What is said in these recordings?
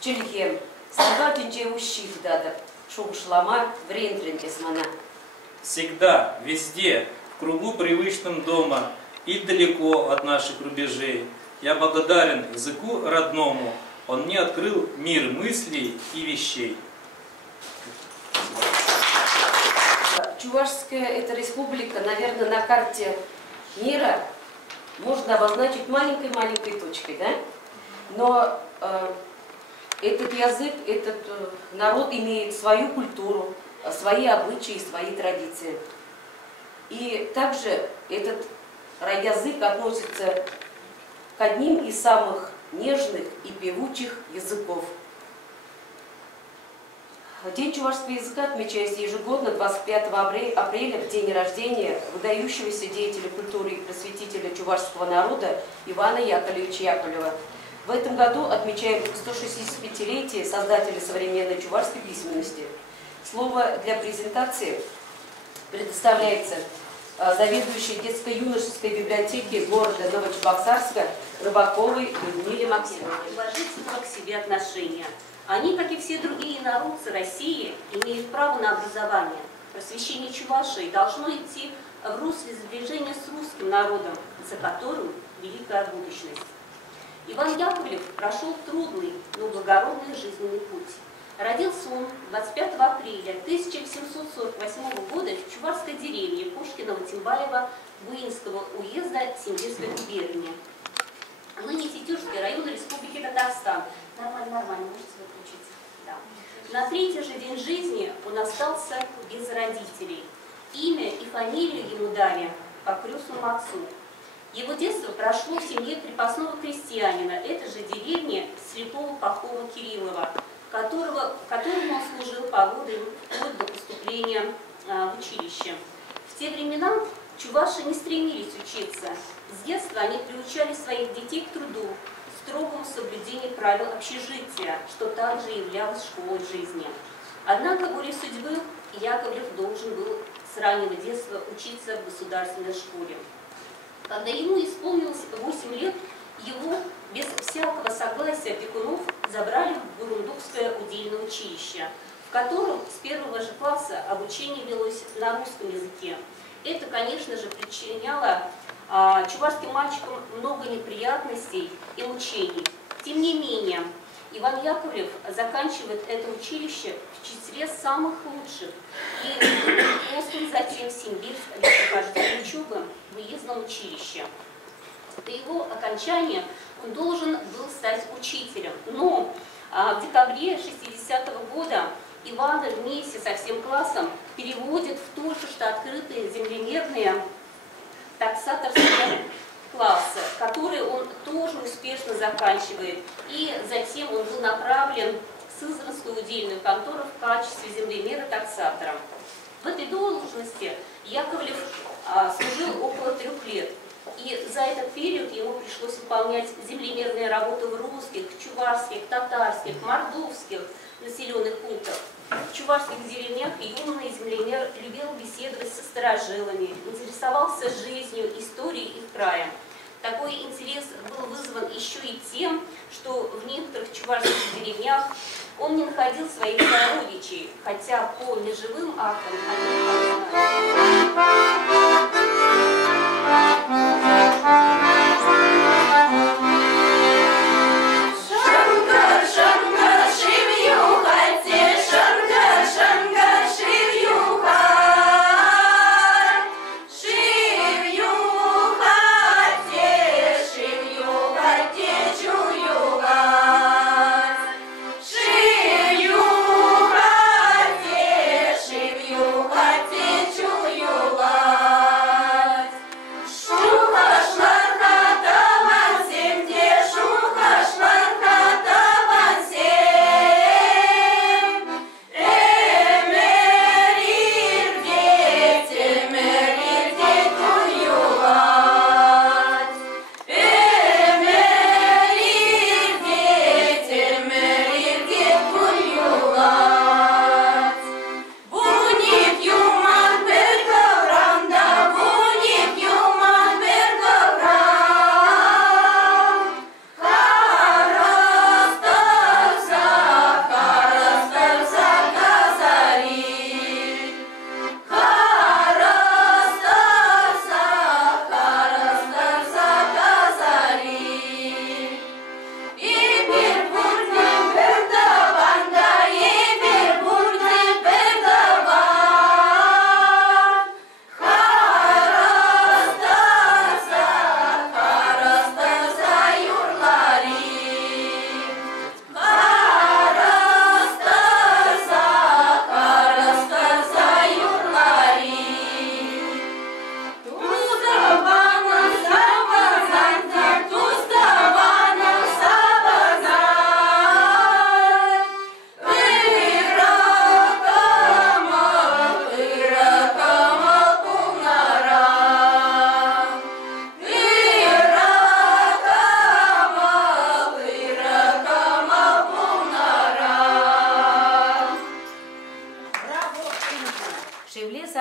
Чилхем, сама тенче ущив дадап, шугшлама врендрентесмана. Всегда, везде, в кругу привычном дома и далеко от наших рубежей. Я благодарен языку родному, он мне открыл мир мыслей и вещей. Чувашская эта республика, наверное, на карте мира можно обозначить маленькой-маленькой точкой, да? Но этот язык, этот народ имеет свою культуру, свои обычаи, свои традиции. И также этот язык относится к одним из самых нежных и певучих языков. День чувашского языка отмечается ежегодно 25 апреля, в день рождения выдающегося деятеля культуры и просветителя чувашского народа Ивана Яковлевича Яковлева. В этом году отмечаем 165-летие создателя современной чувашской письменности. Слово для презентации предоставляется заведующей детско-юношеской библиотеки города Новочебоксарска Рыбаковой Людмиле Максимовне. Уважительного к себе отношения. Они, как и все другие народцы России, имеют право на образование. Просвещение Чувашии должно идти в русле сближения с русским народом, за которым великая будущность. Иван Яковлев прошел трудный, но благородный жизненный путь. Родился он 25 апреля 1748 года в чувашской деревне Пушкиного-Тимбаева Буинского уезда Симбирской губернии. Ныне Тетюрский район Республики Татарстан. Нормально, можете выключить. Да. На третий же день жизни он остался без родителей. Имя и фамилию ему дали по крестному отцу. Его детство прошло в семье крепостного крестьянина этой же деревни слепого Пахова Кириллова, которому он служил погодой вплоть до поступления в училище. В те времена чуваши не стремились учиться. С детства они приучали своих детей к труду, строгому соблюдению правил общежития, что также являлось школой жизни. Однако волей судьбы Яковлев должен был с раннего детства учиться в государственной школе. Когда ему исполнилось 8 лет, его без всякого согласия опекунов забрали в Бурундукское удельное училище, в котором с первого же класса обучение велось на русском языке. Это, конечно же, причиняло чувашским мальчикам много неприятностей и мучений. Тем не менее, Иван Яковлев заканчивает это училище в числе самых лучших и послан затем в Симбирск для прохождения учебы в уездном училище. До его окончания он должен был стать учителем, но в декабре 60-го года Ивана вместе со всем классом переводят в только что открытые землемерные таксаторские классы, которые он тоже успешно заканчивает. И затем он был направлен в Сызранскую удельную контору в качестве землемера-таксатора. В этой должности Яковлев служил около 3 лет. И за этот период ему пришлось выполнять землемерные работы в русских, чувашских, татарских, мордовских населенных пунктах. В чувашских деревнях юный землемер любил беседовать со старожилами, интересовался жизнью, историей их края. Такой интерес был вызван еще и тем, что в некоторых чувашских деревнях он не находил своих сородичей, хотя по неживым актам они Шивью,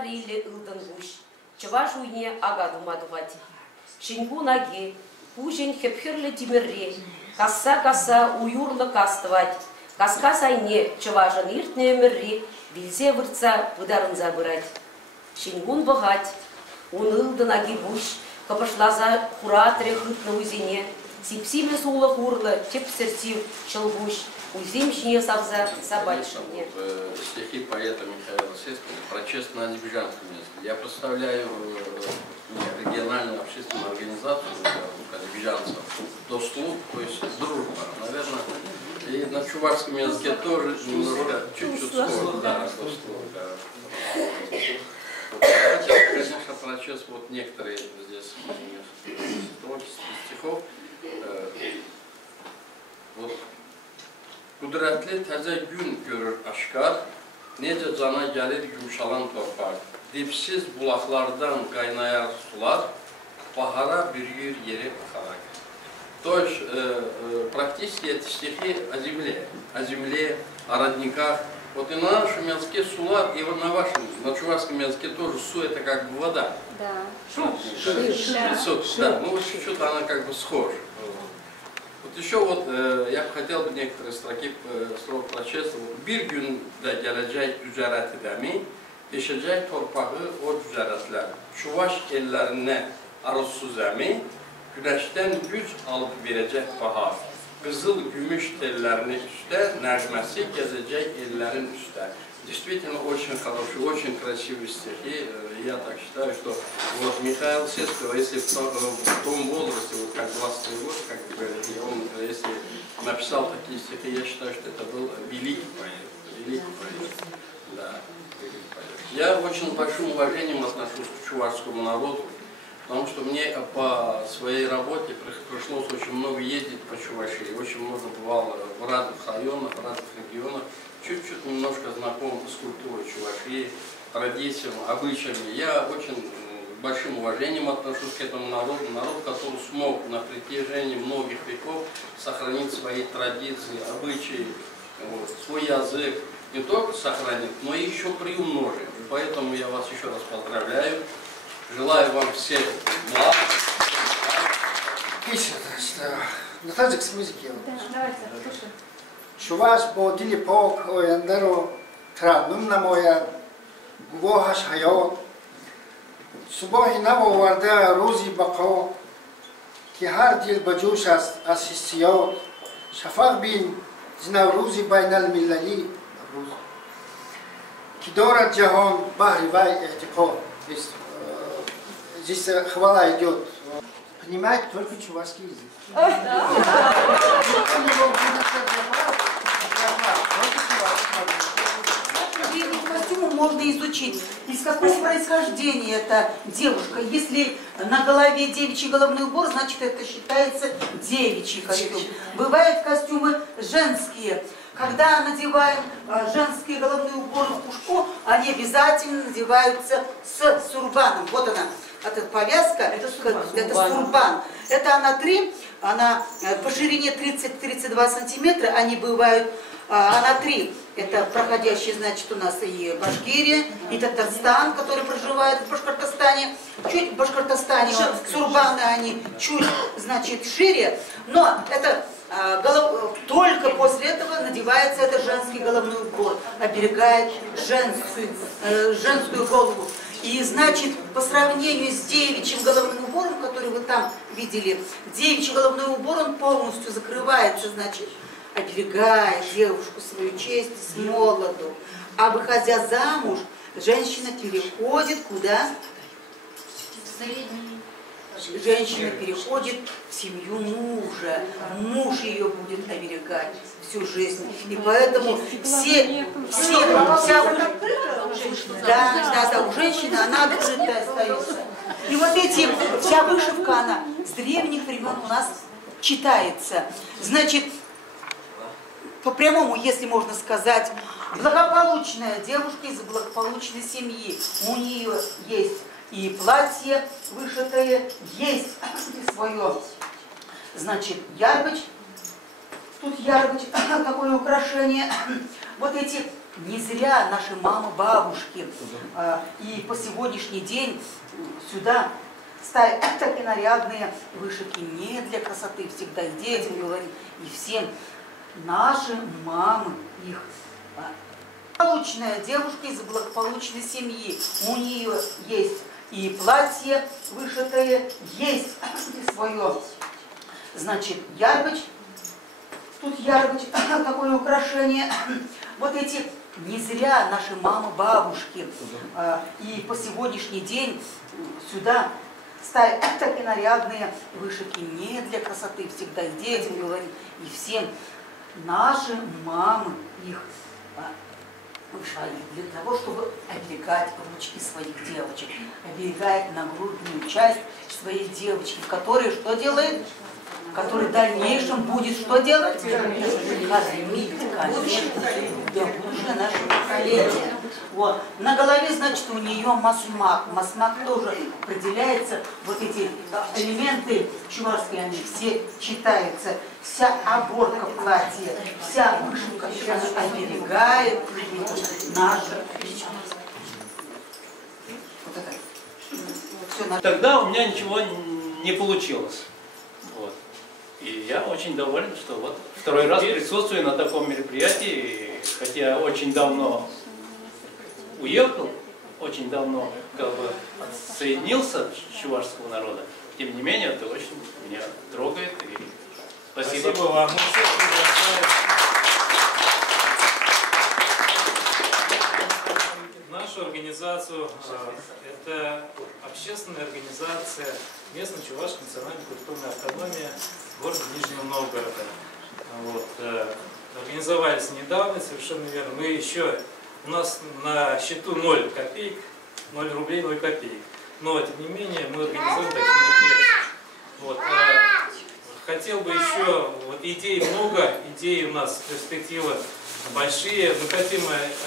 апарили ылдынгуш, чуваш уйне агаду мадувать. Шингу наги, пужень хепхерле тимерре, касса уюрлы кастывать. Каска сайне чуважын иртне өмірре, вилзе вырца выдарын забырать. Шингун богать, унылды наги буш, капышлаза хуратре хытны узине, сипсиме сулы хурлы, теп серсив шылбуш, узим шне савза собачине. Стихи поэта Михаила Сескина про честно-азербайджанском языке. Я представляю региональную общественную организацию азербайджанцев «Доступ», то есть дружба, наверное. И на чувашском языке тоже немножко, чуть-чуть сложно. Да, «Доступ», да. Хотел, конечно, прочесть вот некоторые здесь стихов. Вот. Qudrətli təzə gün görür aşkar, necə cana gəlir yumşalan torpaq. Dipsiz bulaqlardan qaynayar sular, bahara bürüyür yeri baxaraq. То есть практически это стихи о земле, о родниках. Вот и на нашем языке сулар, и вот на вашем, на чувашском языке тоже су это как бы вода. Да. Да, ну вот что-то она как бы схожа. Вот еще вот я бы хотел бы некоторые строки слов прочесть. Bir gün de gelecek cüzeret edemi, eşecek torpağı o cüzeretler. Çuvaş ellerine arusuz emi, güneşten güç alıp verecek bahar. Kızıl gümüş tellerini üstte, nəğməsi gezecek ellerin üstte. Действительно очень хороший, очень красивый стихи. Я так считаю, что вот Михаил Сесков, если в том возрасте, вот как 23 года, как вы говорите, он, если написал такие стихи, я считаю, что это был великий поэт. Великий поэт. Да, великий поэт. Я очень большим уважением отношусь к чувашскому народу, потому что мне по своей работе пришлось очень много ездить по Чувашии, очень много бывал в разных районах, в разных регионах. Чуть-чуть немножко знаком с культурой Чувашии, традициями, обычаями. Я очень большим уважением отношусь к этому народу, народ, который смог на протяжении многих веков сохранить свои традиции, обычаи, вот, свой язык, не только сохранить, но и еще приумножить. Поэтому я вас еще раз поздравляю, желаю вам всех благ. На таджикском языке. Да, давайте, слушай. Чуваш бо дили пок ояндаро транумна моя гувохаш хаят. Субахи навоварда рузи бақа ки ҳар дил ба ҷӯш аст аз ҳиссиёт. Шафақ бин зи наврӯзи байналмиллалӣ ки дорад ҷаҳон баҳри вай эътиқод. Здесь хвала идет. Понимает только чувашский язык. Костюму можно изучить, из какого происхождения эта девушка. Если на голове девичий головной убор, значит это считается девичий костюм. Бывают костюмы женские. Когда надеваем женские головные уборы в пушку, они обязательно надеваются с сурбаном. Вот она, эта повязка, это сурбан. Это она 3, она по ширине 30-32 сантиметра, они бывают, она 3. Это проходящие, значит, у нас и Башкирия, и Татарстан, который проживает в Башкортостане. Чуть в Башкортостане сурбаны, они чуть, значит, шире, но это только после этого надевается этот женский головной убор, оберегает женскую голову. И значит, по сравнению с девичьим головным убором, который вы там видели, девичий головной убор, он полностью закрывается, значит, оберегает девушку свою честь с молоду. А выходя замуж, женщина переходит куда? Женщина переходит в семью мужа. Муж ее будет оберегать всю жизнь. И поэтому у женщины она открытая остается. И вот вся вышивка, она с древних времен у нас читается. Значит, по прямому, если можно сказать, благополучная девушка из благополучной семьи. У нее есть и платье вышитое, есть свое, значит, ярбыч. Тут ярбыч, такое украшение. Вот эти не зря наши мамы, бабушки и по сегодняшний день сюда ставят такие нарядные вышивки не для красоты, всегда и детям говорим, и всем. Наши мамы, их благополучная девушка из благополучной семьи, у нее есть и платье вышитое, есть свое, значит, ярбоч, тут ярбоч, такое украшение. Вот эти не зря наши мамы, бабушки и по сегодняшний день сюда ставят такие нарядные вышивки не для красоты, всегда и детям говорим, и всем. Наши мамы их вышивали для того, чтобы оберегать ручки своих девочек, оберегает нагрудную часть своей девочки, которая что делает? Который в дальнейшем будет что делать? Кормить, конечно, для будущего нашего поколения. Вот. На голове, значит, у нее масмак. Масмак тоже определяется, вот эти элементы чувашские, они все читаются. Вся оборка платья, вся вышивка, она оберегает наше. Вот это. Все наше. Тогда у меня ничего не получилось. Вот. И я очень доволен, что вот второй раз присутствую на таком мероприятии, хотя очень давно уехал, очень давно как бы отсоединился от чувашского народа. Тем не менее, это очень меня трогает. И спасибо. Спасибо вам. Нашу организацию, это общественная организация местной чувашской национальной культурной автономии города Нижнего Новгорода. Вот. Организовались недавно, совершенно верно. Мы еще, у нас на счету 0 копеек, 0 рублей, 0 копеек. Но, тем не менее, мы организуем такие мероприятия. Вот. Хотел бы еще, вот идей много, идей у нас перспективы большие. Мы хотим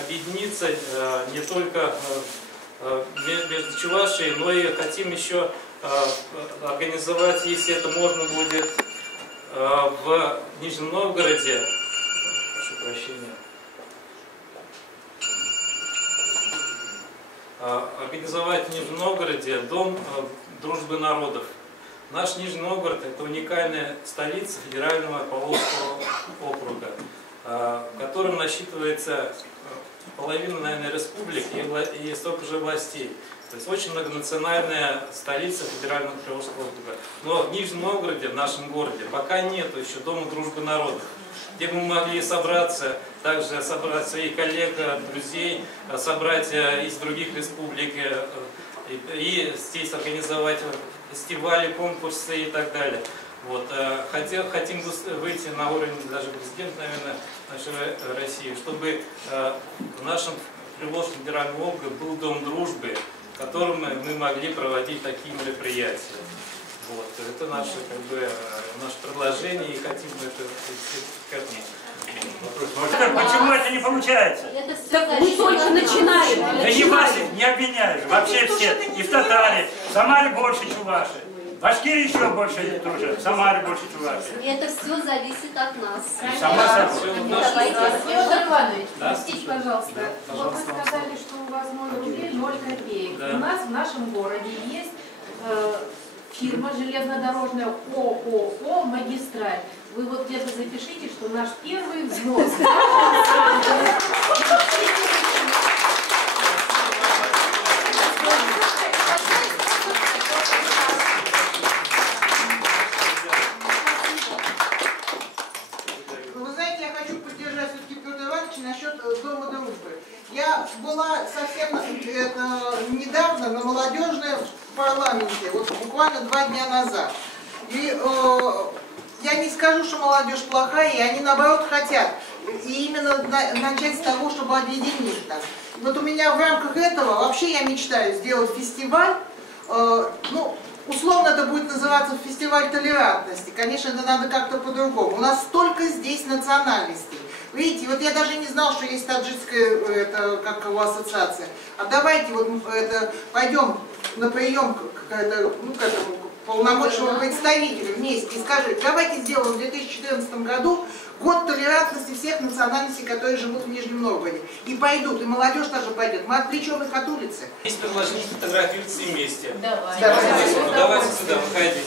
объединиться не только между Чувашией, но и хотим еще организовать, если это можно будет, в Нижнем Новгороде, прошу прощения, организовать в Нижнем Новгороде Дом дружбы народов. Наш Нижний Новгород – это уникальная столица федерального Поволжского округа, в котором насчитывается половина, наверное, республик и столько же властей. То есть очень многонациональная столица федерального Приволжского округа. Но в Нижнем Новгороде, в нашем городе, пока нету еще Дома дружбы народов, где бы мы могли собраться, также собрать своих коллег, друзей, собрать из других республик и здесь организовать фестивали, конкурсы и так далее. Вот. Хотим выйти на уровень даже президента, наверное, нашей России, чтобы в нашем Приволжском федеральном округе был Дом дружбы, в котором мы могли проводить такие мероприятия. Вот. Это наше, наше предложение, и хотим это к этому. Почему это не получается? Так мы только начинаем. Да не вас не обвиняешь. Вообще все. И в Татаре. В Самаре больше чуваши. В Башкирии еще больше тоже. В Самаре больше чуваши. Это все зависит от нас. Федор Иванович, Да? простите, пожалуйста. Да, Вот вы сказали, что у вас 0 рублей, 0 копеек. Да. У нас в нашем городе есть фирма железнодорожная ООО «Магистраль». Вы вот где-то запишите, что наш первый взнос. Вы знаете, я хочу поддержать все-таки Петра Ивановича насчет Дома дружбы. Я была совсем недавно на молодежном парламенте, вот буквально 2 дня назад. И я не скажу, что молодежь плохая, и они наоборот хотят. И именно начать с того, чтобы объединить нас. Вот у меня в рамках этого вообще я мечтаю сделать фестиваль, ну, условно это будет называться фестиваль толерантности. Конечно, это надо как-то по-другому. У нас столько здесь национальностей. Видите, вот я даже не знал, что есть таджикская, это, как его ассоциация. А давайте вот это, пойдем на прием к полномочного представителя вместе и скажите, давайте сделаем в 2014 году год толерантности всех национальностей, которые живут в Нижнем Новгороде. И пойдут, и молодежь тоже пойдет. Мы отвлечем их от улицы. Есть предложение фотографироваться вместе. Давай. Давайте. Давайте сюда, выходите.